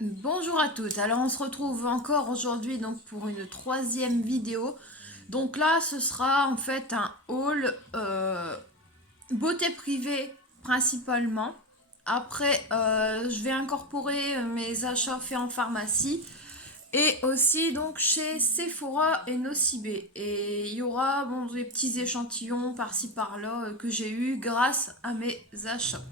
Bonjour à toutes, alors on se retrouve encore aujourd'hui donc pour une troisième vidéo. Donc là ce sera en fait un haul beauté privée principalement. Après je vais incorporer mes achats faits en pharmacie et aussi donc chez Sephora et Nocibé. Et il y aura bon, des petits échantillons par-ci par-là que j'ai eu grâce à mes achats.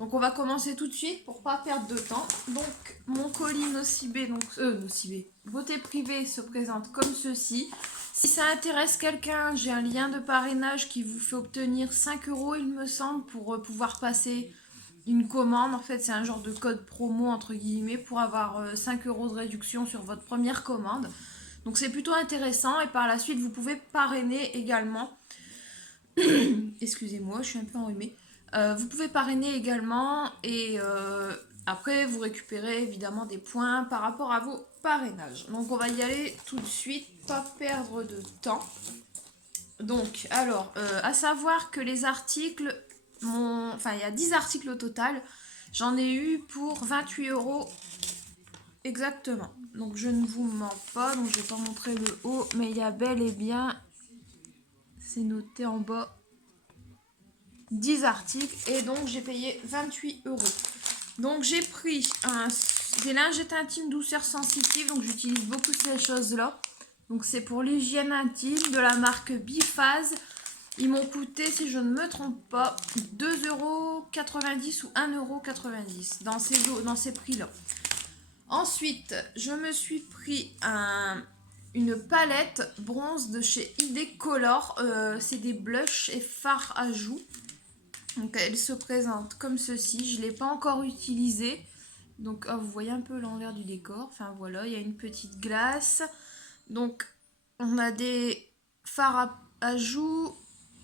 Donc on va commencer tout de suite pour pas perdre de temps. Donc mon colis Nocibé, donc Nocibé, beauté privée se présente comme ceci. Si ça intéresse quelqu'un, j'ai un lien de parrainage qui vous fait obtenir 5 euros il me semble pour pouvoir passer une commande. En fait c'est un genre de code promo entre guillemets pour avoir 5 euros de réduction sur votre première commande. Donc c'est plutôt intéressant et par la suite vous pouvez parrainer également. Excusez-moi, je suis un peu enrhumée. Vous pouvez parrainer également et après vous récupérez évidemment des points par rapport à vos parrainages. Donc on va y aller tout de suite, pas perdre de temps. Donc alors, à savoir que les articles, enfin il y a 10 articles au total, j'en ai eu pour 28 euros exactement. Donc je ne vous mens pas, donc je vais pas montrer le haut, mais il y a bel et bien, c'est noté en bas, 10 articles et donc j'ai payé 28 euros. Donc j'ai pris des lingettes intimes douceur sensitive, donc j'utilise beaucoup ces choses-là. Donc c'est pour l'hygiène intime de la marque Biphase. Ils m'ont coûté, si je ne me trompe pas, 2,90 € ou 1,90 € dans ces prix-là. Ensuite, je me suis pris une palette bronze de chez ID Color. C'est des blushs et fards à joues. Donc elle se présente comme ceci, je ne l'ai pas encore utilisée. Donc vous voyez un peu l'envers du décor. Enfin voilà, il y a une petite glace. Donc on a des fards à joues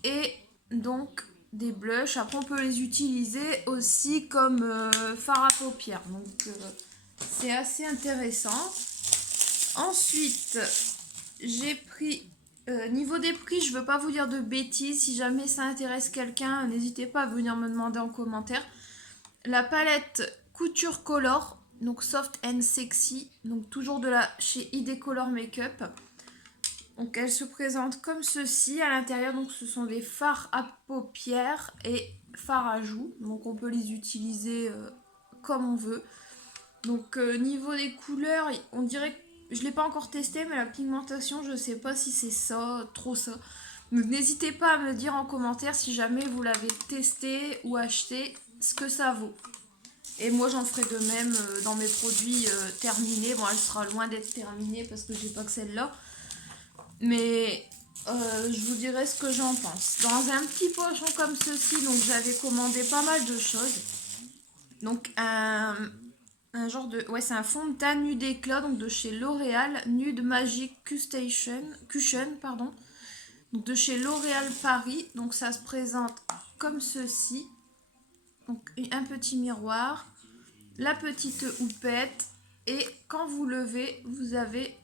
et donc des blushs. Après on peut les utiliser aussi comme fards à paupières. Donc c'est assez intéressant. Ensuite j'ai pris niveau des prix, je veux pas vous dire de bêtises. Si jamais ça intéresse quelqu'un, n'hésitez pas à venir me demander en commentaire. La palette Couture Color, donc soft and sexy, donc toujours de la chez ID Color Makeup. Donc elle se présente comme ceci à l'intérieur. Donc ce sont des fards à paupières et fards à joues. Donc on peut les utiliser comme on veut. Donc niveau des couleurs, on dirait que je l'ai pas encore testé, mais la pigmentation, je sais pas si c'est ça, trop ça. Donc n'hésitez pas à me dire en commentaire si jamais vous l'avez testé ou acheté, ce que ça vaut. Et moi j'en ferai de même dans mes produits terminés. Bon, elle sera loin d'être terminée parce que j'ai pas que celle-là. Mais je vous dirai ce que j'en pense. Dans un petit pochon comme ceci, donc j'avais commandé pas mal de choses. Donc un genre de... Ouais, c'est un fond de teint nude éclat, donc de chez L'Oréal, Nude Magic Cushion, pardon. Donc de chez L'Oréal Paris. Donc ça se présente comme ceci. Donc un petit miroir, la petite houppette, et quand vous levez, vous avez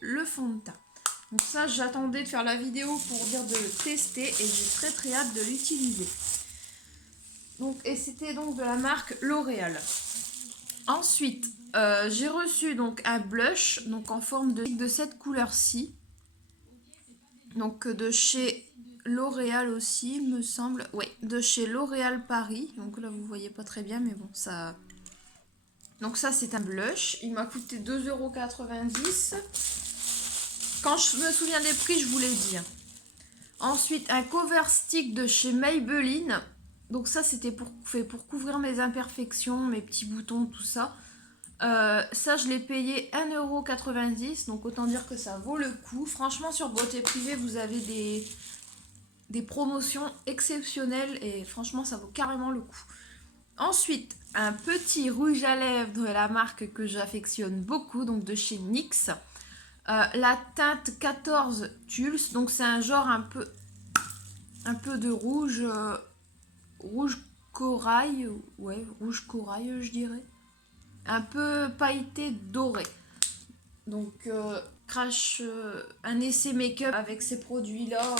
le fond de teint. Donc ça, j'attendais de faire la vidéo pour dire de le tester et j'ai très très hâte de l'utiliser. Donc, et c'était donc de la marque L'Oréal. Ensuite, j'ai reçu donc un blush donc en forme de cette couleur-ci. Donc de chez L'Oréal aussi, il me semble. Oui, de chez L'Oréal Paris. Donc là, vous voyez pas très bien, mais bon, ça... Donc ça, c'est un blush. Il m'a coûté 2,90 €. Quand je me souviens des prix, je vous l'ai dit. Ensuite, un cover stick de chez Maybelline. Donc ça, c'était fait pour couvrir mes imperfections, mes petits boutons, tout ça. Ça, je l'ai payé 1,90 €. Donc autant dire que ça vaut le coup. Franchement, sur Beauté Privée, vous avez des promotions exceptionnelles. Et franchement, ça vaut carrément le coup. Ensuite, un petit rouge à lèvres de la marque que j'affectionne beaucoup. Donc de chez NYX. La teinte 14 Tulse. Donc c'est un genre un peu de rouge, rouge corail, ouais, rouge corail je dirais, un peu pailleté doré. Donc crash un essai make-up avec ces produits là,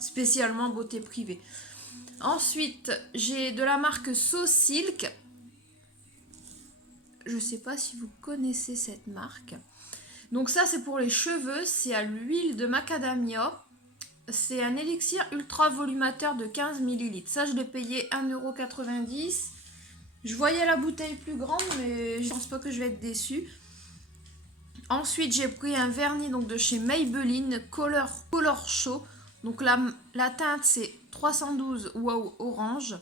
spécialement beauté privée. Ensuite, j'ai de la marque So Silk. Je sais pas si vous connaissez cette marque. Donc ça, c'est pour les cheveux. C'est à l'huile de macadamia. C'est un élixir ultra volumateur de 15 ml. Ça, je l'ai payé 1,90 €. Je voyais la bouteille plus grande, mais je pense pas que je vais être déçue. Ensuite, j'ai pris un vernis donc, de chez Maybelline, Color Show. Donc la teinte, c'est 312 Wow Orange.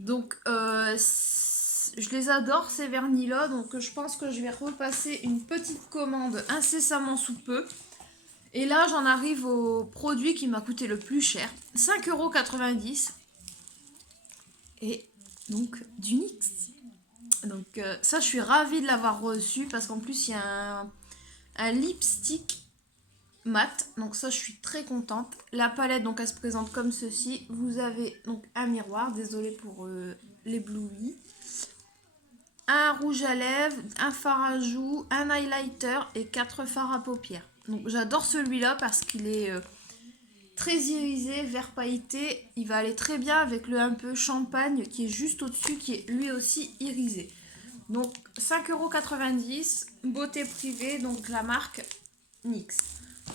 Donc, je les adore ces vernis-là. Donc, je pense que je vais repasser une petite commande incessamment sous peu. Et là, j'en arrive au produit qui m'a coûté le plus cher. 5,90 €. Et donc, du NYX. Donc, ça, je suis ravie de l'avoir reçu parce qu'en plus, il y a un lipstick mat. Donc, ça, je suis très contente. La palette, donc, elle se présente comme ceci. Vous avez donc un miroir. Désolée pour l'ébloui. Un rouge à lèvres, un fard à joues, un highlighter et 4 fards à paupières. Donc, j'adore celui-là parce qu'il est très irisé, vert pailleté. Il va aller très bien avec le un peu champagne qui est juste au-dessus, qui est lui aussi irisé. Donc 5,90 €, beauté privée, donc la marque NYX.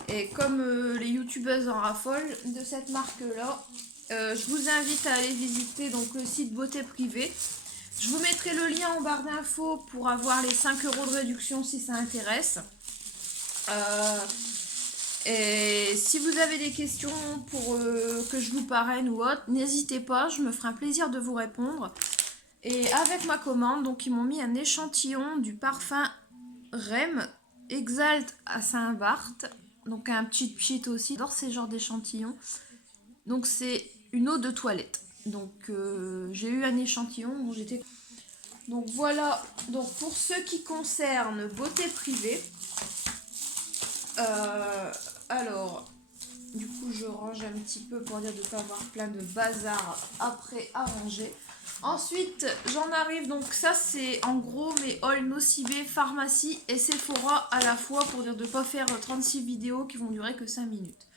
Et comme les youtubeuses en raffolent de cette marque-là, je vous invite à aller visiter donc, le site beauté privée. Je vous mettrai le lien en barre d'infos pour avoir les 5 € de réduction si ça intéresse. Et si vous avez des questions pour que je vous parraine ou autre, n'hésitez pas, je me ferai un plaisir de vous répondre. Et avec ma commande, donc ils m'ont mis un échantillon du parfum Rem Exalt à Saint-Barth. Donc un petit cheat aussi, j'adore ces genres d'échantillons. Donc c'est une eau de toilette. Donc j'ai eu un échantillon dont j'étais... Donc voilà, donc pour ce qui concerne beauté privée, alors, du coup je range un petit peu pour dire de ne pas avoir plein de bazar après à ranger. Ensuite, j'en arrive, donc ça c'est en gros mes hauls Nocibé, Pharmacie et Sephora à la fois pour dire de ne pas faire 36 vidéos qui vont durer que 5 minutes.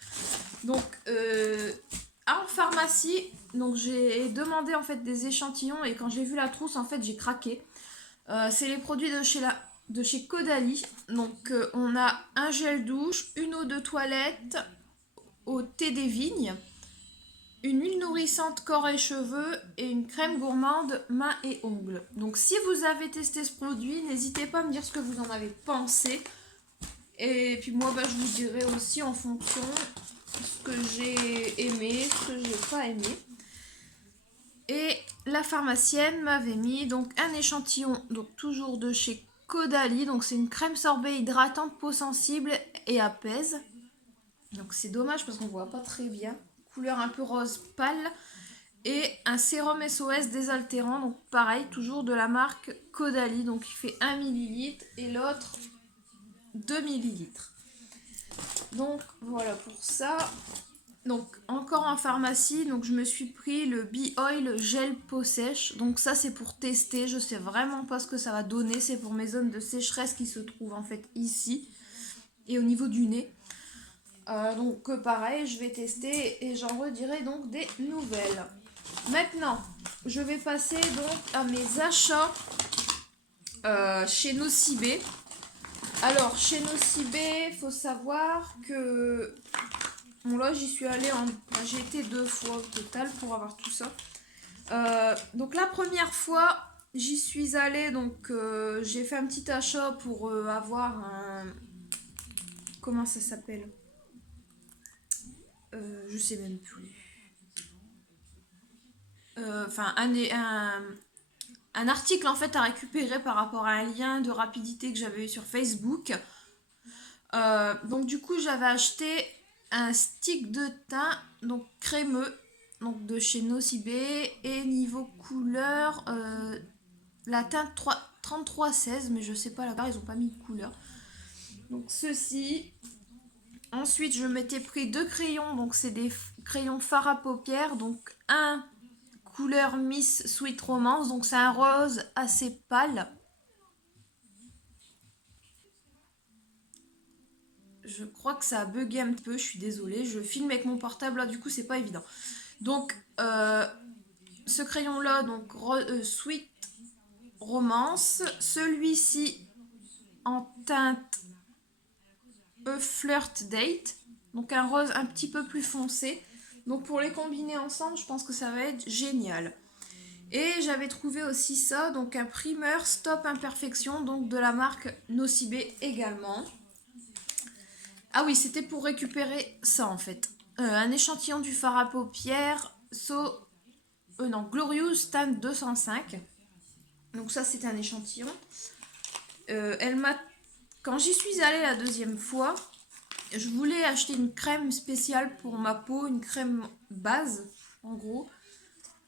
Donc, en pharmacie, donc j'ai demandé en fait des échantillons et quand j'ai vu la trousse, en fait j'ai craqué. C'est les produits de chez Caudalie. Donc, on a un gel douche, une eau de toilette au thé des vignes, une huile nourrissante corps et cheveux et une crème gourmande mains et ongles. Donc si vous avez testé ce produit, n'hésitez pas à me dire ce que vous en avez pensé. Et puis moi, je vous dirai aussi en fonction ce que j'ai aimé, ce que j'ai pas aimé. Et la pharmacienne m'avait mis donc un échantillon, donc toujours de chez Caudalie. Donc c'est une crème sorbet hydratante, peau sensible et apaise. Donc c'est dommage parce qu'on voit pas très bien. Couleur un peu rose pâle. Et un sérum SOS désaltérant, donc pareil, toujours de la marque Caudalie, donc il fait 1 ml et l'autre 2 ml. Donc voilà pour ça. Donc encore en pharmacie, donc je me suis pris le B-Oil gel peau sèche. Donc ça c'est pour tester, je sais vraiment pas ce que ça va donner. C'est pour mes zones de sécheresse qui se trouvent en fait ici et au niveau du nez. Donc pareil, je vais tester et j'en redirai donc des nouvelles. Maintenant, je vais passer donc à mes achats chez Nocibé. Alors, chez Nocibé, il faut savoir que... Bon là, j'y suis allée j'ai été 2 fois au total pour avoir tout ça. Donc la première fois, j'y suis allée, donc j'ai fait un petit achat pour avoir un... Comment ça s'appelle? Je sais même plus. Enfin, un article en fait à récupérer par rapport à un lien de rapidité que j'avais eu sur Facebook. Donc du coup j'avais acheté un stick de teint donc crémeux donc de chez Nocibé et niveau couleur la teinte 3316 mais je sais pas là-bas ils ont pas mis de couleur. Donc ceci. Ensuite je m'étais pris 2 crayons donc c'est des crayons fard à paupières donc un couleur Miss Sweet Romance, donc c'est un rose assez pâle. Je crois que ça a bugué un peu, je suis désolée. Je filme avec mon portable là, du coup c'est pas évident. Donc, ce crayon-là, donc Sweet Romance. Celui-ci en teinte Flirt Date. Donc un rose un petit peu plus foncé. Donc pour les combiner ensemble, je pense que ça va être génial. Et j'avais trouvé aussi ça, donc un primer Stop Imperfection, donc de la marque Nocibe également. Ah oui, c'était pour récupérer ça en fait. Un échantillon du fard à paupières Glorious Tan 205. Donc ça c'était un échantillon. Quand j'y suis allée la deuxième fois, je voulais acheter une crème spéciale pour ma peau, une crème base en gros.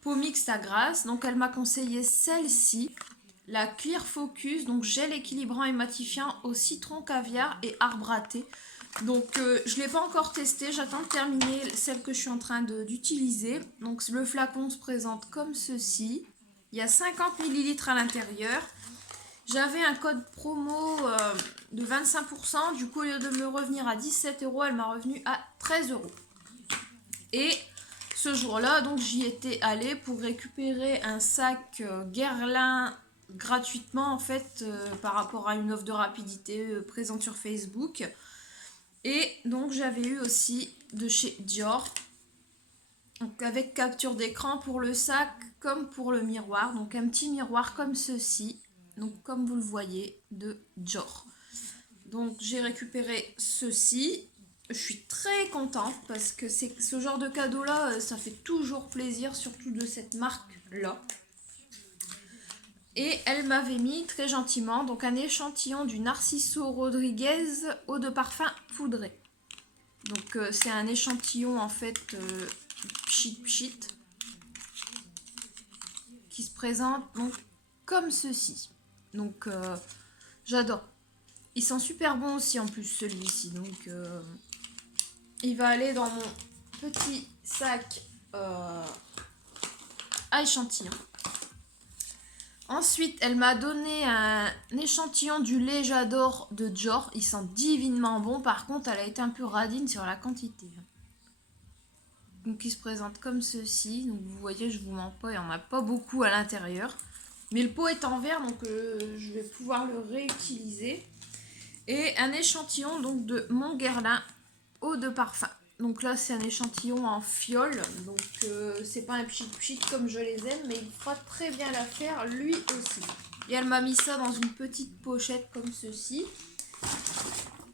Peau mixte à grasse, donc elle m'a conseillé celle-ci, la Clear Focus, donc gel équilibrant et matifiant au citron caviar et arbre à thé. Donc je ne l'ai pas encore testé, j'attends de terminer celle que je suis en train d'utiliser. Donc le flacon se présente comme ceci, il y a 50 ml à l'intérieur. J'avais un code promo de 25%, du coup au lieu de me revenir à 17 €, elle m'a revenu à 13 €. Et ce jour-là, donc j'y étais allée pour récupérer un sac Guerlain gratuitement en fait par rapport à une offre de rapidité présente sur Facebook. Et donc j'avais eu aussi de chez Dior, donc avec capture d'écran pour le sac comme pour le miroir, donc un petit miroir comme ceci, donc comme vous le voyez de Dior. Donc j'ai récupéré ceci. Je suis très contente parce que c'est ce genre de cadeau là, ça fait toujours plaisir, surtout de cette marque là. Et elle m'avait mis très gentiment donc un échantillon du Narciso Rodriguez eau de parfum poudrée. Donc c'est un échantillon en fait pchit pchit qui se présente donc comme ceci. Donc j'adore. Il sent super bon aussi en plus celui-ci, donc il va aller dans mon petit sac à échantillon. Ensuite, elle m'a donné un échantillon du lait J'adore de Dior. Il sent divinement bon. Par contre, elle a été un peu radine sur la quantité. Donc, il se présente comme ceci. Donc, vous voyez, je vous mens pas, il n'y en a pas beaucoup à l'intérieur. Mais le pot est en verre, donc je vais pouvoir le réutiliser. Et un échantillon donc de mon Guerlain eau de parfum. Donc là, c'est un échantillon en fiole. Donc, c'est pas un pchit comme je les aime, mais il fera très bien l'affaire, lui aussi. Et elle m'a mis ça dans une petite pochette comme ceci.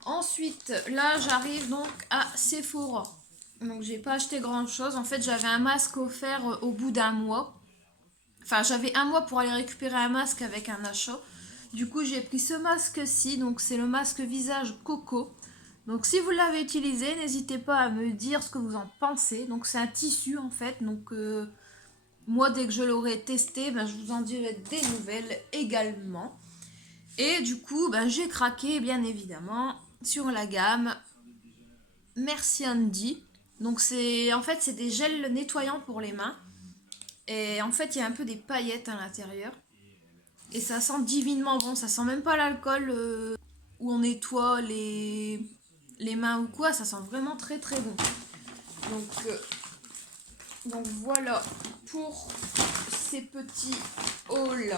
Ensuite, là, j'arrive donc à Sephora. Donc, j'ai pas acheté grand chose. En fait, j'avais un masque offert au bout d'un mois. Enfin, j'avais un mois pour aller récupérer un masque avec un achat. Du coup, j'ai pris ce masque-ci. Donc, c'est le masque visage Coco. Donc si vous l'avez utilisé, n'hésitez pas à me dire ce que vous en pensez. Donc c'est un tissu en fait. Donc moi dès que je l'aurai testé, je vous en dirai des nouvelles également. Et du coup, j'ai craqué bien évidemment sur la gamme Merci Andy. Donc c'est des gels nettoyants pour les mains. Et en fait il y a un peu des paillettes à l'intérieur. Et ça sent divinement bon. Ça sent même pas l'alcool où on nettoie les mains ou quoi, ça sent vraiment très très bon. Donc voilà pour ces petits hauls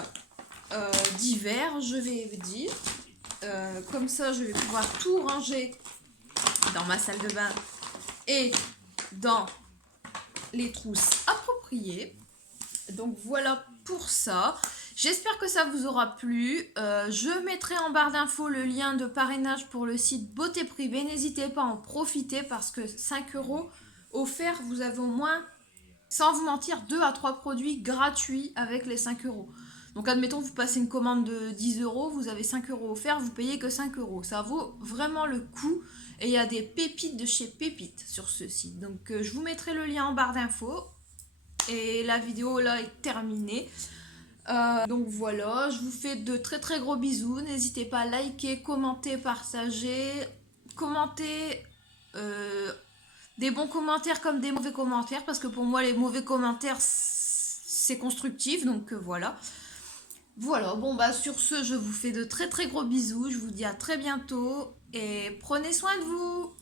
d'hiver, je vais dire. Comme ça, je vais pouvoir tout ranger dans ma salle de bain et dans les trousses appropriées. Donc voilà pour ça. J'espère que ça vous aura plu. Je mettrai en barre d'infos le lien de parrainage pour le site Beauté Privée. N'hésitez pas à en profiter parce que 5 € offerts, vous avez au moins, sans vous mentir, 2 à 3 produits gratuits avec les 5 €. Donc admettons, vous passez une commande de 10 €, vous avez 5 € offerts, vous payez que 5 €. Ça vaut vraiment le coup. Et il y a des pépites de chez Pépites sur ce site. Donc je vous mettrai le lien en barre d'infos. Et la vidéo là est terminée. Donc voilà, je vous fais de très très gros bisous. N'hésitez pas à liker, commenter, partager. Commenter des bons commentaires comme des mauvais commentaires. Parce que pour moi, les mauvais commentaires, c'est constructif. Donc voilà. Voilà, bon sur ce, je vous fais de très très gros bisous. Je vous dis à très bientôt. Et prenez soin de vous.